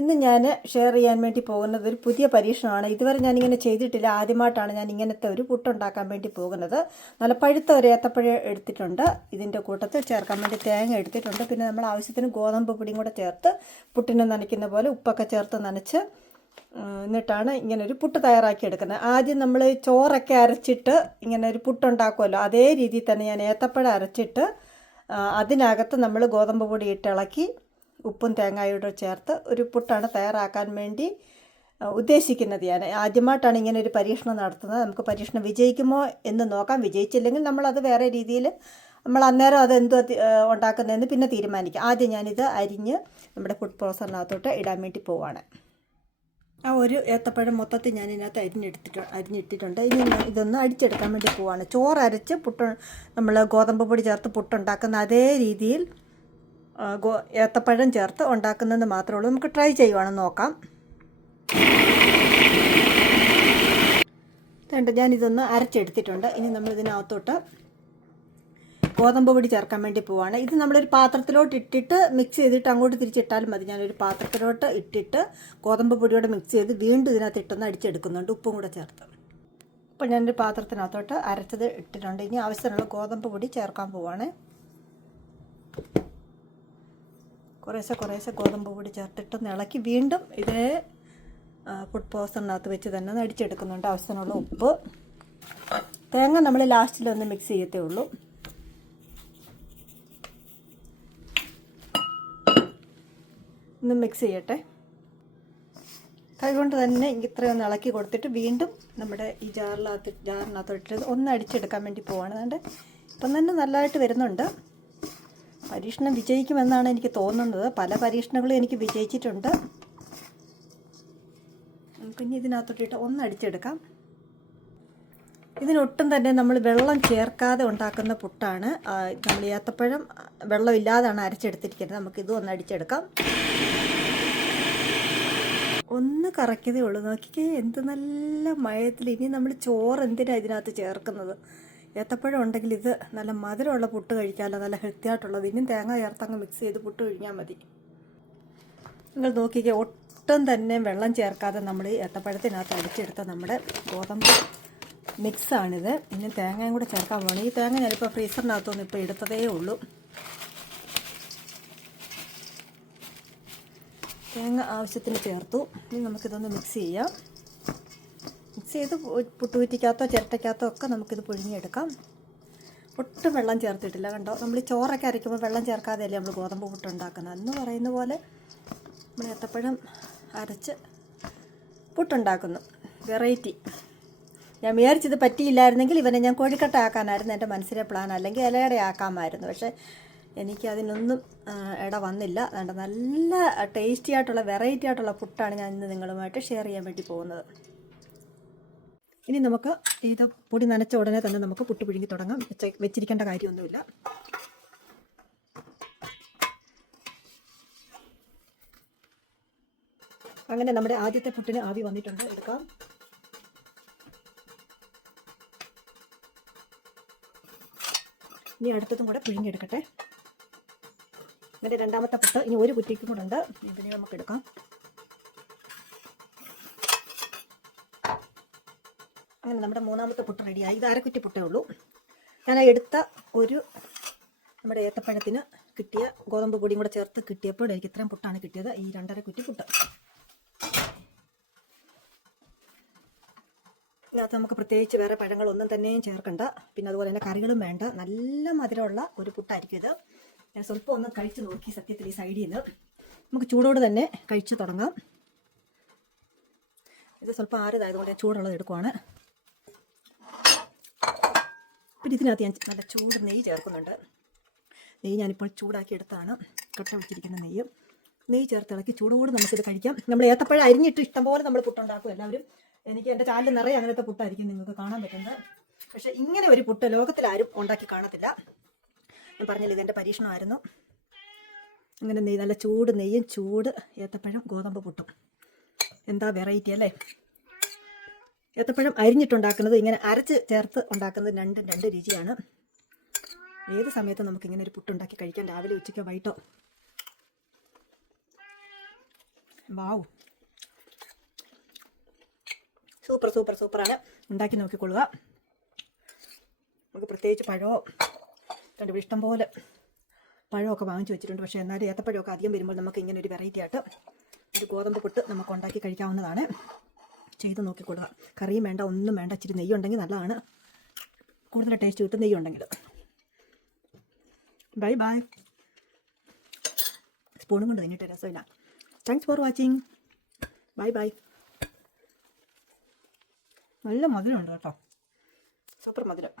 ഇന്ന് ഞാൻ ഷെയർ ചെയ്യാൻ വേണ്ടി പോകുന്നത് ഒരു പുതിയ പരീക്ഷണമാണ്. ഇതുവരെ ഞാനിങ്ങനെ ചെയ്തിട്ടില്ല. ആദ്യമായിട്ടാണ് ഞാൻ ഇങ്ങനത്തെ ഒരു പുട്ടുണ്ടാക്കാൻ വേണ്ടി പോകുന്നത്. നല്ല പഴുത്ത ഒരു ഏത്തപ്പഴം എടുത്തിട്ടുണ്ട്. ഇതിന്റെ കൂട്ടത്തിൽ ചേർക്കാൻ വേണ്ടി തേങ്ങ എടുത്തിട്ടുണ്ട്. പിന്നെ നമ്മൾ ആവശ്യത്തിന് ഗോതമ്പ് പൊടിയും കൂടെ ചേർത്ത് പുട്ടിനെ നനയ്ക്കുന്ന പോലെ ഉപ്പൊക്കെ ചേർത്ത് നനച്ച് എന്നിട്ടാണ് ഇങ്ങനെ ഒരു പുട്ട് തയ്യാറാക്കി എടുക്കുന്നത്. ആദ്യം നമ്മൾ ചോറൊക്കെ അരച്ചിട്ട് ഇങ്ങനെ ഒരു പുട്ടുണ്ടാക്കുമല്ലോ അതേ രീതിയിൽ തന്നെ ഞാൻ ഏത്തപ്പഴം അരച്ചിട്ട് അതിനകത്ത് നമ്മൾ ഗോതമ്പ് പൊടി ഇട്ട് ഇളക്കി ഉപ്പും തേങ്ങായോടെ ചേർത്ത് ഒരു പുട്ടാണ് തയ്യാറാക്കാൻ വേണ്ടി ഉദ്ദേശിക്കുന്നത്. ഞാൻ ആദ്യമായിട്ടാണ് ഇങ്ങനെ ഒരു പരീക്ഷണം നടത്തുന്നത്. നമുക്ക് പരീക്ഷണം വിജയിക്കുമോ എന്ന് നോക്കാം. വിജയിച്ചില്ലെങ്കിൽ നമ്മളത് വേറെ രീതിയിൽ നമ്മൾ അന്നേരം അത് എന്തോ ഉണ്ടാക്കുന്നതെന്ന് പിന്നെ തീരുമാനിക്കാം. ആദ്യം ഞാനിത് അരിഞ്ഞ് നമ്മുടെ ഫുഡ് പ്രോസറിനകത്തോട്ട് ഇടാൻ വേണ്ടി പോവാണ്. ആ ഒരു ഏത്തപ്പഴം മൊത്തത്തിൽ ഞാൻ ഇതിനകത്ത് അരിഞ്ഞെടുത്തിട്ട് അരിഞ്ഞിട്ടിട്ടുണ്ട്. ഇനി ഇതൊന്ന് അടിച്ചെടുക്കാൻ വേണ്ടി പോവാണ്. ചോറ് അരച്ച് പുട്ട് നമ്മൾ ഗോതമ്പ് പൊടി ചേർത്ത് പുട്ടുണ്ടാക്കുന്ന അതേ രീതിയിൽ ഏത്തപ്പഴം ചേർത്ത് ഉണ്ടാക്കുന്നത് മാത്രമേ ഉള്ളൂ. നമുക്ക് ട്രൈ ചെയ്യുവാണെന്ന് നോക്കാം. വേണ്ട ഞാനിതൊന്ന് അരച്ചെടുത്തിട്ടുണ്ട്. ഇനി നമ്മൾ ഇതിനകത്തോട്ട് ഗോതമ്പ് പൊടി ചേർക്കാൻ വേണ്ടി പോവാണ്. ഇത് നമ്മളൊരു പാത്രത്തിലോട്ട് ഇട്ടിട്ട് മിക്സ് ചെയ്തിട്ട് അങ്ങോട്ട് തിരിച്ചിട്ടാലും മതി. ഞാനൊരു പാത്രത്തിലോട്ട് ഇട്ടിട്ട് ഗോതമ്പ് പൊടിയോടെ മിക്സ് ചെയ്ത് വീണ്ടും ഇതിനകത്ത് ഇട്ടൊന്ന് അടിച്ചെടുക്കുന്നുണ്ട്. ഉപ്പും കൂടെ ചേർത്ത്. അപ്പോൾ ഞാനൊരു പാത്രത്തിനകത്തോട്ട് അരച്ചത് ഇട്ടിട്ടുണ്ട്. ഇനി ആവശ്യത്തിനുള്ള ഗോതമ്പ് പൊടി ചേർക്കാൻ പോവാണ്. കുറേശ്ശെ കുറേശ്ശെ ഗോതമ്പ് പൊടി ചേർത്തിട്ടൊന്ന് ഇളക്കി വീണ്ടും ഇതേ ഫുഡ് പോസ്റ്ററിനകത്ത് വെച്ച് തന്നെ ഒന്ന് അടിച്ചെടുക്കുന്നുണ്ട്. ആവശ്യത്തിനുള്ള ഉപ്പ്. തേങ്ങ നമ്മൾ ലാസ്റ്റിലൊന്ന് മിക്സ് ചെയ്യത്തേ ഉള്ളൂ. ഒന്ന് മിക്സ് ചെയ്യട്ടെ. കൈകൊണ്ട് തന്നെ ഇത്രയൊന്ന് ഇളക്കി കൊടുത്തിട്ട് വീണ്ടും നമ്മുടെ ഈ ജാറിനകത്ത് ജാറിനകത്തോട്ട് ഒന്ന് അടിച്ചെടുക്കാൻ വേണ്ടി പോവാണ്. അതുകൊണ്ട് ഇപ്പം തന്നെ നല്ലതായിട്ട് വരുന്നുണ്ട്. പരീക്ഷണം വിജയിക്കുമെന്നാണ് എനിക്ക് തോന്നുന്നത്. പല പരീക്ഷണങ്ങളും എനിക്ക് വിജയിച്ചിട്ടുണ്ട്. നമുക്കിനി ഇതിനകത്തോട്ടിട്ട് ഒന്ന് അടിച്ചെടുക്കാം. ഇതിനൊട്ടും തന്നെ നമ്മൾ വെള്ളം ചേർക്കാതെ ഉണ്ടാക്കുന്ന പുട്ടാണ്. നമ്മൾ ഏത്തപ്പഴം വെള്ളമില്ലാതാണ് അരച്ചെടുത്തിരിക്കുന്നത്. നമുക്കിത് ഒന്ന് അടിച്ചെടുക്കാം. ഒന്ന് കറക്കിയതേ ഉള്ളൂ. നോക്കിക്കേ എന്ത് നല്ല മയത്തിൽ ഇനി നമ്മൾ ചോറ് എന്തിനാണ് ഇതിനകത്ത് ചേർക്കുന്നത്? ഏത്തപ്പഴം ഉണ്ടെങ്കിൽ ഇത് നല്ല മധുരമുള്ള പുട്ട് കഴിക്കാമല്ലോ നല്ല ഹെൽത്തി ആയിട്ടുള്ളത് ഇനിയും തേങ്ങ ചേർത്തങ്ങ് മിക്സ് ചെയ്ത് പുട്ട് കഴിഞ്ഞാൽ മതി. നിങ്ങൾ നോക്കിക്കേ ഒട്ടും തന്നെ വെള്ളം ചേർക്കാതെ നമ്മൾ ഏത്തപ്പഴത്തിനകത്ത് അടിച്ചെടുത്ത നമ്മുടെ ഗോതമ്പ് മിക്സാണിത് ഇനി തേങ്ങയും കൂടെ ചേർക്കാൻ പോകണം ഈ തേങ്ങ ഞാനിപ്പോൾ ഫ്രീസറിനകത്തൊന്നും ഇപ്പോൾ എടുത്തതേ ഉള്ളൂ. തേങ്ങ ആവശ്യത്തിന് ചേർത്തു. ഇനി നമുക്കിതൊന്ന് മിക്സ് ചെയ്യാം. ചെയ്ത് പുട്ടുകുറ്റിക്കകത്തോ ചിരട്ടയ്ക്കകത്തോ ഒക്കെ നമുക്കിത് പുഴുങ്ങിയെടുക്കാം. ഒട്ടും വെള്ളം ചേർത്തിട്ടില്ല. കണ്ടോ? നമ്മൾ ചോറൊക്കെ അരയ്ക്കുമ്പോൾ വെള്ളം ചേർക്കാതെയല്ലേ നമ്മൾ ഗോതമ്പ് പുട്ട് ഉണ്ടാക്കുന്നത് എന്ന് പറയുന്ന പോലെ നമ്മൾ ഏത്തപ്പഴം അരച്ച് പുട്ടുണ്ടാക്കുന്നു. വെറൈറ്റി. ഞാൻ വിചാരിച്ചത് പറ്റിയില്ലായിരുന്നെങ്കിൽ ഇവനെ ഞാൻ കോഴിക്കട്ട ആക്കാനായിരുന്നു എന്റെ മനസ്സിലെ പ്ലാൻ. അല്ലെങ്കിൽ ഇലയുടെ ആക്കാമായിരുന്നു. പക്ഷേ എനിക്ക് അതിനൊന്നും ഇട വന്നില്ല. അതുകൊണ്ട് നല്ല ടേസ്റ്റി ആയിട്ടുള്ള വെറൈറ്റി ആയിട്ടുള്ള പുട്ടാണ് ഞാൻ ഇന്ന് നിങ്ങളുമായിട്ട് ഷെയർ ചെയ്യാൻ വേണ്ടി പോകുന്നത്. ഇനി നമുക്ക് ഇത് പൊടി നനച്ച ഉടനെ തന്നെ നമുക്ക് പുട്ട് പിഴുങ്ങി തുടങ്ങാം. വെച്ച വെച്ചിരിക്കേണ്ട കാര്യമൊന്നുമില്ല. അങ്ങനെ നമ്മുടെ ആദ്യത്തെ പുട്ടിന് ആവി വന്നിട്ടുണ്ട്. എടുക്കാം. ഇനി അടുത്തതും കൂടെ പിഴിഞ്ഞെടുക്കട്ടെ എന്നിട്ട് രണ്ടാമത്തെ പുട്ട് ഇനി ഒരു കുറ്റിക്കും കൂടെ ഉണ്ട്. ഇതിനെ നമുക്ക് എടുക്കാം. അങ്ങനെ നമ്മുടെ മൂന്നാമത്തെ പുട്ട് റെഡിയായി ഇത് അരക്കുറ്റി പുട്ടേ ഉള്ളൂ. ഞാൻ എടുത്ത ഒരു നമ്മുടെ ഏത്തപ്പഴത്തിന് കിട്ടിയ ഗോതമ്പ് പൊടിയും കൂടെ ചേർത്ത് കിട്ടിയപ്പോൾ എനിക്ക് ഇത്രയും പുട്ടാണ് കിട്ടിയത്. ഈ രണ്ടര കുറ്റി പുട്ട്. ഇതിനകത്ത് നമുക്ക് പ്രത്യേകിച്ച് വേറെ പഴങ്ങളൊന്നും തന്നെയും ചേർക്കണ്ട. പിന്നെ അതുപോലെ തന്നെ കറികളും വേണ്ട. നല്ല മധുരമുള്ള ഒരു പുട്ടായിരിക്കും ഇത്. ഞാൻ സ്വല്പം ഒന്ന് കഴിച്ച് നോക്കി സത്യത്തിൽ ഈ സൈഡിൽ നിന്ന് നമുക്ക് ചൂടോട് തന്നെ കഴിച്ച് തുടങ്ങാം. ഇത് സ്വല്പം ആരതായതുകൊണ്ട് ഞാൻ ചൂടുള്ളത് എടുക്കുവാണ്. പിന്നെ ഇതിനകത്ത് ഞാൻ നല്ല ചൂട് നെയ്യ് ചേർക്കുന്നുണ്ട്. നെയ്യ് ഞാനിപ്പോൾ ചൂടാക്കി എടുത്താണ്. കട്ട വെച്ചിരിക്കുന്ന നെയ്യ്. നെയ്യ് ചേർത്ത് ഇളക്കി ചൂടോട് നമുക്കിത് കഴിക്കാം. നമ്മൾ ഏത്തപ്പഴം അരിഞ്ഞിട്ട് ഇഷ്ടംപോലെ നമ്മൾ പുട്ടുണ്ടാക്കും എല്ലാവരും. എനിക്ക് എന്റെ ചാനൽ നിറയെ അങ്ങനത്തെ പുട്ടായിരിക്കും നിങ്ങൾക്ക് കാണാൻ പറ്റുന്നത്. പക്ഷേ ഇങ്ങനെ ഒരു പുട്ട് ലോകത്തിൽ ആരും ഉണ്ടാക്കി കാണത്തില്ല. ഞാൻ പറഞ്ഞില്ല ഇതെന്റെ പരീക്ഷണമായിരുന്നു. അങ്ങനെ നെയ്യ് നല്ല ചൂട് നെയ്യും ചൂട് ഏത്തപ്പഴം ഗോതമ്പ് പുട്ടും. എന്താ വെറൈറ്റി അല്ലേ? ഏത്തപ്പഴം അരിഞ്ഞിട്ടുണ്ടാക്കുന്നത് ഇങ്ങനെ അരച്ച് ചേർത്ത് ഉണ്ടാക്കുന്നത് രണ്ട് രണ്ട് രുചിയാണ്. ഏത് സമയത്ത് നമുക്കിങ്ങനെ ഒരു പുട്ടുണ്ടാക്കി കഴിക്കാം. രാവിലെ ഉച്ചയ്ക്കോ വൈകിട്ടോ. വാവ്. സൂപ്പർ സൂപ്പർ സൂപ്പറാണ്. ഉണ്ടാക്കി നോക്കിക്കൊള്ളുക. നമുക്ക് പ്രത്യേകിച്ച് പഴമോ രണ്ട് ഇഷ്ടം പോലെ പഴമൊക്കെ വാങ്ങിച്ചു വെച്ചിട്ടുണ്ട്. പക്ഷേ എന്നാലും ഏത്തപ്പഴമൊക്കെ അധികം വരുമ്പോൾ നമുക്ക് ഇങ്ങനെ ഒരു വെറൈറ്റി ആയിട്ട് ഒരു ഗോതമ്പ് പുട്ട് നമുക്ക് ഉണ്ടാക്കി കഴിക്കാവുന്നതാണ്. ചെയ്ത് നോക്കിക്കൊള്ളുക. കറിയും വേണ്ട ഒന്നും വേണ്ട. ഇച്ചിരി നെയ്യ് ഉണ്ടെങ്കിൽ നല്ലതാണ്. കൂടുതൽ ടേസ്റ്റ് കിട്ടും നെയ്യ് ഉണ്ടെങ്കിൽ ബൈ ബൈ സ്പൂണും കൊണ്ട് തന്നിട്ട് രസമില്ല. Thanks for watching bye bye നല്ല മധുരമുണ്ട് കേട്ടോ. സൂപ്പർ മധുരം.